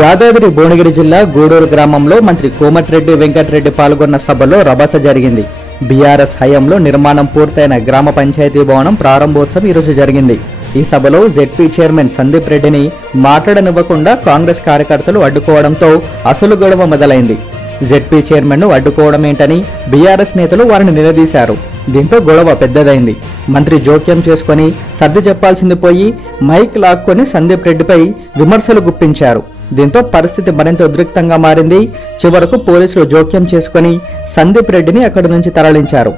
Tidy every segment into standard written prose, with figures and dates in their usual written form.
యాదాద్రి భువనగిరి జిల్లా గూడూరు గ్రామంలో మంత్రి కోమటిరెడ్డి వెంకటరెడ్డి పాల్గొన్న సభలో రభస జరిగింది. బీఆర్ఎస్ హయాంలో నిర్మాణం పూర్తయిన గ్రామ పంచాయతీ భవనం ప్రారంభోత్సవం ఈరోజు జరిగింది. ఈ సభలో జెడ్పీ చైర్మన్ సందీప్ రెడ్డిని మాట్లాడనివ్వకుండా కాంగ్రెస్ కార్యకర్తలు అడ్డుకోవడంతో అసలు గొడవ మొదలైంది. జెడ్పీ చైర్మన్ ను అడ్డుకోవడమేంటని బీఆర్ఎస్ నేతలు వారిని నిలదీశారు. దీంతో గొడవ పెద్దదైంది. మంత్రి జోక్యం చేసుకుని సర్ది చెప్పాల్సింది పోయి మైక్ లాక్కొని సందీప్ రెడ్డిపై విమర్శలు గుప్పించారు. దీంతో పరిస్థితి మరింత ఉద్రిక్తంగా మారింది. చివరకు పోలీసులు జోక్యం చేసుకుని సందీప్ రెడ్డిని అక్కడి నుంచి తరలించారు.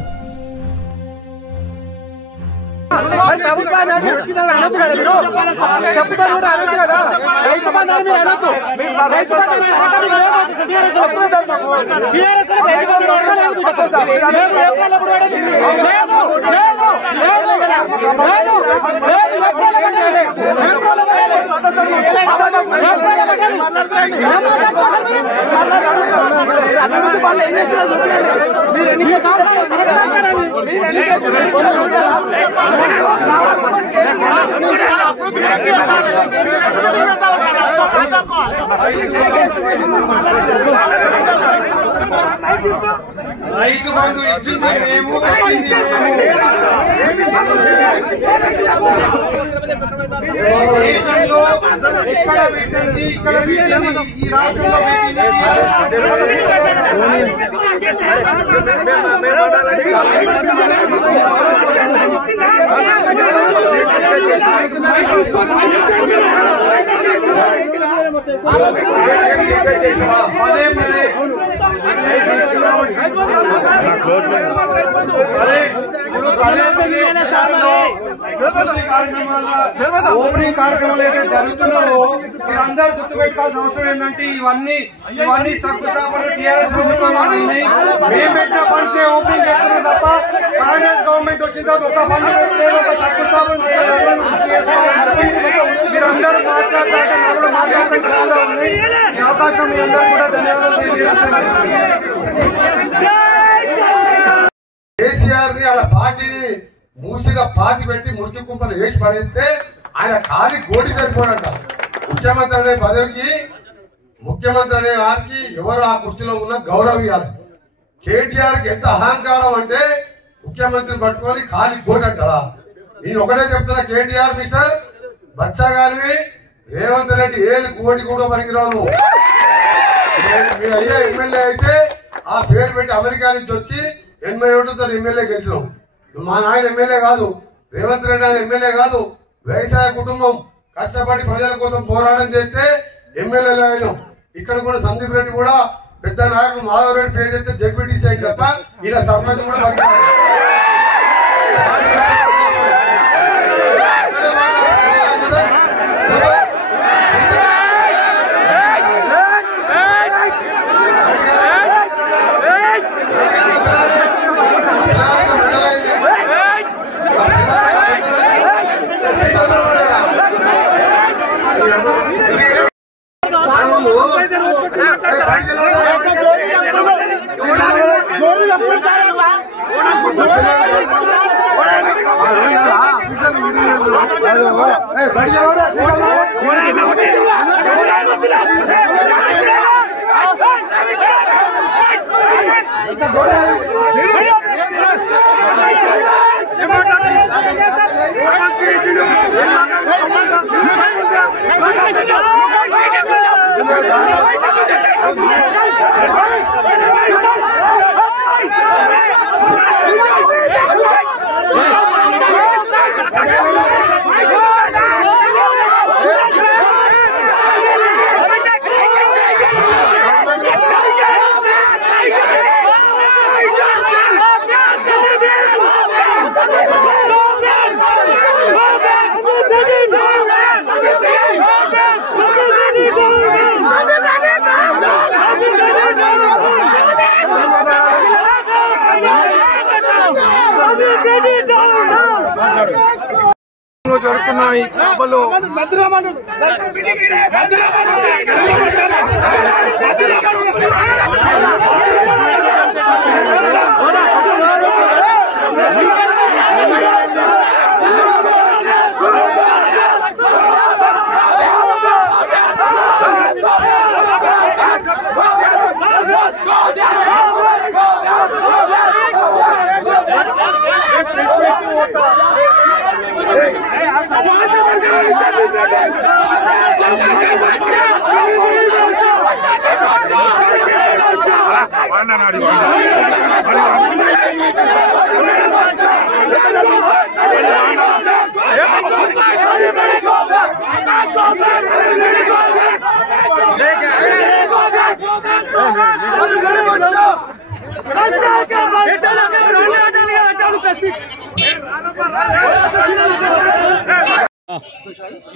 రైతు బంధు ఇచ్చింది మేము, దేశంలో ఎక్కడ పెట్టింది ఇక్కడ పెట్టింది, ఈ రాష్ట్రంలో ఓపెనింగ్ కార్యక్రమాలు ఏదైతే జరుగుతున్నారో మీరందరూ గుర్తుపెట్టుకోవాల్సిన అవసరం ఏంటంటే ఇవన్నీ శంకుస్థాపన టీఆర్ఎస్ ప్రభుత్వం మేము పెట్టిన ఫండ్స్ ఓపెనింగ్ చేస్తున్నాం తప్ప కాంగ్రెస్ గవర్నమెంట్ వచ్చిన తర్వాత ఒక ఫండ్ పెట్టలేదు, ఒక శంకుస్థాపన మీరందరూ మాట్లాడతాం చాలా ఉంది. ఈ అవకాశం మీ అందరూ కూడా ధన్యవాదాలు తెలియజేస్తున్నాను. కేసీఆర్ ని అలా పార్టీని మూసిగా పాతి పెట్టి మురికి కుంపలు వేసి పడేస్తే ఆయన ఖాళీ కోడి సరిపోడంట. ముఖ్యమంత్రి అనే పదవికి ముఖ్యమంత్రి అనే వారికి ఎవరు ఆ కుర్చీలో ఉన్న గౌరవం ఇవ్వాలి. కేటీఆర్ కి ఎంత అహంకారం అంటే ముఖ్యమంత్రి పట్టుకొని ఖాళీ కోడి అంటాడా? నేను ఒకటే చెప్తున్నా, కేటీఆర్ మిస్టర్ బచ్చాగాలివి రేవంత్ రెడ్డి ఏళ్ళు కోటి కూడా పనికిరావు. మీరు అయ్యే ఎమ్మెల్యే అయితే ఆ పేరు పెట్టి అమెరికా నుంచి వచ్చి 80 ఓట్లతో ఎమ్మెల్యే గెలిచినాం. మా నాయన ఎమ్మెల్యే కాదు, రేవంత్ రెడ్డి ఆయన ఎమ్మెల్యే కాదు, వ్యవసాయ కుటుంబం కష్టపడి ప్రజల కోసం పోరాటం చేస్తే ఎమ్మెల్యేలు అయినాం. ఇక్కడ కూడా సందీప్ రెడ్డి కూడా పెద్ద నాయకుడు మాధవ్ రెడ్డి పేరు చెప్తే జడ్పీటీసీ అయింది తప్ప ఇలా సర్పంచ్ కూడా జరుగుతున్న ఈ సభలో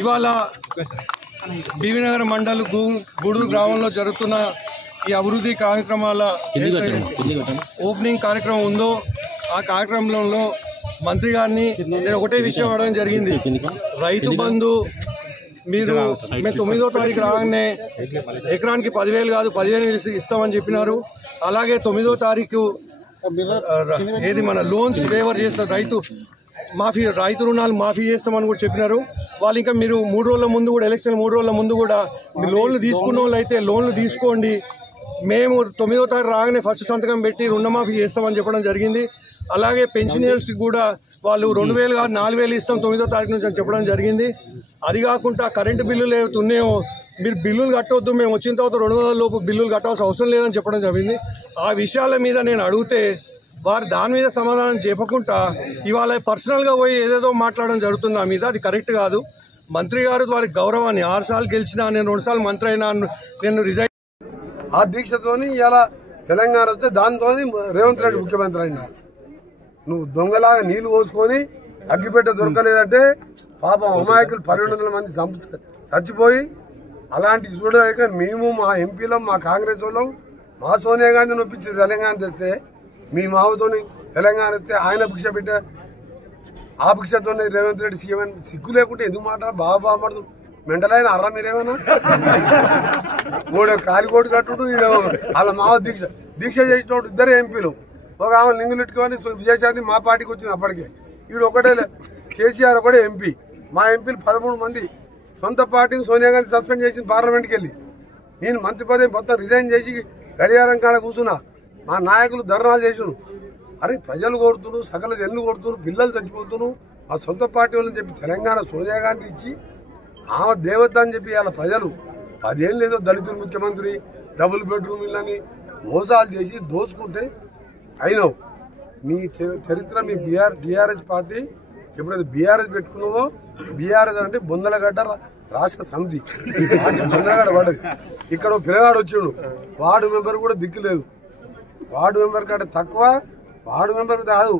ఇవాళ బీవీనగర్ మండల్ గూడూరు గ్రామంలో జరుగుతున్న ఈ అభివృద్ధి కార్యక్రమాల ఓపెనింగ్ కార్యక్రమం ఉందో ఆ కార్యక్రమంలో మంత్రి గారిని నేను ఒకటే విషయం అడగడం జరిగింది. రైతు బంధు మీరు మేము 9వ తారీఖు రాగానే ఎకరానికి 10,000 కాదు 15,000 ఇస్తామని చెప్పినారు. అలాగే 9వ తారీఖు ఏది మన లోన్స్ వేవర్ చేస్తారు, రైతు రుణాలు మాఫీ చేస్తామని కూడా చెప్పినారు. వాళ్ళు ఇంకా మీరు 3 రోజుల ముందు కూడా ఎలక్షన్ 3 రోజుల ముందు కూడా మీరు లోన్లు తీసుకున్న వాళ్ళు అయితే లోన్లు తీసుకోండి, మేము 9వ తారీఖు రాగానే ఫస్ట్ సంతకం పెట్టి రుణమాఫీ చేస్తామని చెప్పడం జరిగింది. అలాగే పెన్షనర్స్ కూడా వాళ్ళు 2,000 కాదు 4,000 ఇస్తాం 9వ తారీఖు నుంచి అని చెప్పడం జరిగింది. అది కాకుండా కరెంటు బిల్లులు ఏవైతే ఉన్నాయో మీరు బిల్లులు కట్టవద్దు, మేము వచ్చిన తర్వాత 200 లోపు బిల్లులు కట్టాల్సిన అవసరం లేదని చెప్పడం జరిగింది. ఆ విషయాల మీద నేను అడిగితే వారు దాని మీద సమాధానం చెప్పకుండా ఇవాళ పర్సనల్గా పోయి ఏదేదో మాట్లాడడం జరుగుతుంది నా మీద. అది కరెక్ట్ కాదు. మంత్రి గారు వారికి గౌరవాన్ని 6 సార్లు గెలిచినా, నేను 2 సార్లు మంత్రి అయినా, నేను రిజైన్ ఆ దీక్షతోని ఇలా తెలంగాణ వస్తే దాంతో రేవంత్ రెడ్డి ముఖ్యమంత్రి అయినా. నువ్వు దొంగలాగా నీళ్లు పోసుకొని అగ్గిపెట్ట దొరకలేదంటే పాపం అమాయకులు 1,200 మంది చచ్చిపోయి అలాంటి చూడలేక మేము మా ఎంపీలం మా కాంగ్రెస్ వాళ్ళం మా సోనియా గాంధీ నొప్పించి తెలంగాణ తెస్తే మీ మావతోని తెలంగాణ వస్తే ఆయన భిక్ష పెట్టే ఆ భిక్షతో రేవంత్ రెడ్డి సీఎం సిగ్గు లేకుంటే ఎందుకు మాట్లాడారు? బాగా మాట్లాడుతూ మెంటలైన అర్రా మీరేమన్నా కాలికోటు కట్టుడు వాళ్ళ మావ దీక్ష చేసినప్పుడు 2 ఎంపీలు, ఒక ఆమె లింగులెట్టుకొని విజయశాంతి మా పార్టీకి వచ్చింది అప్పటికే. వీడు ఒకటే కేసీఆర్ ఒకటే ఎంపీ, మా ఎంపీలు 13 మంది సొంత పార్టీని సోనియా గాంధీ సస్పెండ్ చేసింది పార్లమెంట్కి వెళ్ళి. నేను మంత్రి పదవి మొత్తం రిజైన్ చేసి గడియారం కాడ కూర్చున్నా. మా నాయకులు ధర్నాలు చేసిను. అరే ప్రజలు కోరుతున్నారు, సకల జన్లు కోరుతున్నారు, పిల్లలు చచ్చిపోతున్నారు, మా సొంత పార్టీ వాళ్ళని చెప్పి తెలంగాణ సోనియా గాంధీ ఇచ్చి ఆమె దేవత అని చెప్పి వాళ్ళ ప్రజలు 10 ఏళ్ళు ఏదో దళితులు ముఖ్యమంత్రి డబుల్ బెడ్రూమ్ ఇళ్ళని మోసాలు చేసి దోచుకుంటే అయినావు. మీ చరిత్ర మీ టీఆర్ఎస్ పార్టీ ఎప్పుడైతే బీఆర్ఎస్ పెట్టుకున్నావో, బీఆర్ఎస్ అంటే బొందలగడ్డ రాష్ట్ర సమితి బొందలగడ్డ పడ్డది. ఇక్కడ పిల్లగాడు వచ్చిండు, వార్డు మెంబర్ కూడా దిక్కులేదు. వార్డు మెంబర్ కంటే తక్కువ, వార్డు మెంబర్ కాదు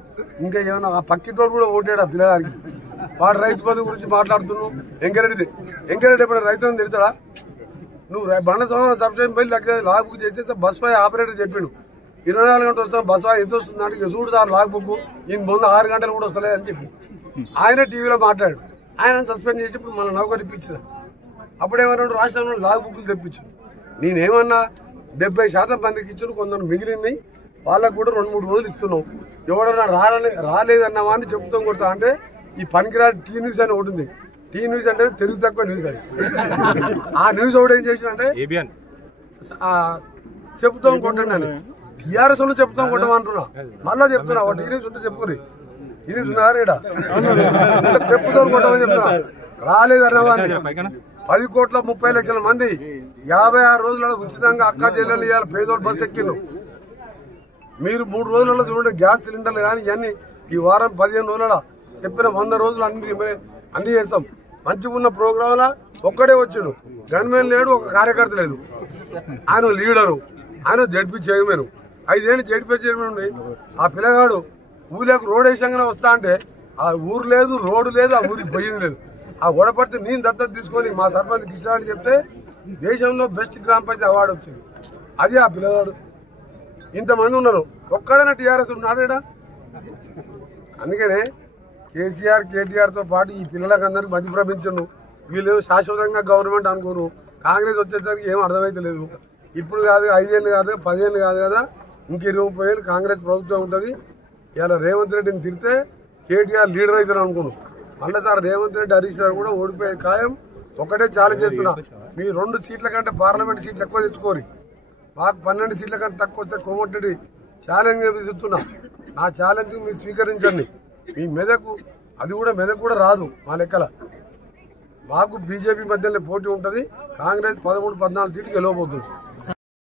ఇంకా ఏమన్నా ఆ పక్కింటోడు కూడా ఓటాడు ఆ పిల్లగాడికి. వాడు రైతు బంధు గురించి మాట్లాడుతున్నావు. ఎంకరెడ్డి ఎప్పుడైనా రైతులను తిడతాడా? నువ్వు బండ సంవత్సరం సబ్సిడీ పోయి లాగ్ బుక్ చేస్తే బస్ పై ఆపరేటర్ చెప్పిండు 24 గంటలు వస్తాను బస్ ఎంత వస్తుంది అంటే చూడు సార్ లాగ్ బుక్ ఈయన ముందు 6 గంటలు కూడా వస్తలేదు అని చెప్పి ఆయన టీవీలో మాట్లాడు. ఆయన సస్పెండ్ చేసి ఇప్పుడు మన నౌకరు ఇప్పించిన. అప్పుడేమన్నా రాష్ట్రంలో లాగ్ బుక్లు తెప్పించాను. నేనేమన్నా 70% మందికి ఇచ్చాను, కొందరు మిగిలింది వాళ్ళకు కూడా 2-3 రోజులు ఇస్తున్నాం. ఎవడన్నా రాలేదన్నావా అని చెప్తాం కొడతా అంటే ఈ పనికిరాని టీ న్యూస్ అని ఒకటి ఉంది. టీ న్యూస్ అంటే తెలుగు తక్కువ న్యూస్ అది. ఆ న్యూస్ ఒకటి ఏం చేసినంటే చెప్తాం కొట్టండి అని టీఆర్ఎస్ వాళ్ళు చెప్తాం కొట్టమంటున్నా. మళ్ళా చెప్తున్నా టీ న్యూస్ ఉంటే చెప్పుకోరి. ఈ న్యూస్ ఉన్నారా చెప్పుతాం కొట్టమని చెప్తున్నా. రాలేదన్నావా 10,30,00,000 మంది 56 రోజులలో ఉచితంగా అక్క చెల్లెలు ఇవ్వాలి పేదోళ్ళు బస్సు ఎక్కిండ్రు. మీరు 3 రోజులలో చూడండి గ్యాస్ సిలిండర్లు కానీ ఇవన్నీ ఈ వారం 15 రోజుల చెప్పిన 100 రోజులు అన్ని చేస్తాం. మంచిగా ఉన్న ప్రోగ్రాంలో ఒక్కడే వచ్చాడు, గన్మెన్ లేడు, ఒక కార్యకర్త లేదు. ఆయన లీడరు, ఆయన జడ్పీ చైర్మన్, 5 ఏళ్ళు జడ్పీ చైర్మన్ ఉండి ఆ పిల్లగాడు ఊళ్ళకు రోడ్ వేసంగానే వస్తా అంటే ఆ ఊరు లేదు, రోడ్డు లేదు, ఆ ఊరికి పోయింది లేదు. ఆ గొడపడితే నేను దత్తత తీసుకొని మా సర్పంచ్ కిషారెడ్డి చెప్తే దేశంలో బెస్ట్ గ్రామ పంచాయతీ అవార్డు వచ్చింది. అది ఆ పిల్లగాడు. ఇంతమంది ఉన్నారు, ఒక్కడైనా టీఆర్ఎస్ ఉన్నాడా? అందుకనే కేటీఆర్తో పాటు ఈ పిల్లలకు అందరికి మధ్య ప్రభించండు. వీళ్ళు శాశ్వతంగా గవర్నమెంట్ అనుకోరు. కాంగ్రెస్ వచ్చేసరికి ఏం అర్థమైతలేదు. ఇప్పుడు కాదు 5 ఏళ్ళు కాదు 10 ఏళ్ళు కాదు కదా, ఇంక 20-30 ఏళ్ళు కాంగ్రెస్ ప్రభుత్వం ఉంటుంది. ఇలా రేవంత్ రెడ్డిని తిడితే కేటీఆర్ లీడర్ అవుతారు అనుకున్నాం. మళ్ళీ సార్ రేవంత్ రెడ్డి హరీష్ రావు కూడా ఓడిపోయే ఖాయం. ఒకటే ఛాలెంజ్ చేస్తున్నా, మీ 2 సీట్ల కంటే పార్లమెంట్ సీట్లు ఎక్కువ తెచ్చుకోరి. మాకు 12 సీట్ల కంటే తక్కువ వస్తే కోమటిరెడ్డి ఛాలెంజ్ విసురుతున్నా. నా ఛాలెంజ్ మీరు స్వీకరించండి. మీ మెదకు అది కూడా మెదకు కూడా రాదు మా లెక్కల. మాకు బీజేపీ మధ్యలో పోటీ ఉంటుంది. కాంగ్రెస్ 13-14 సీట్లు గెలవబోతుంది.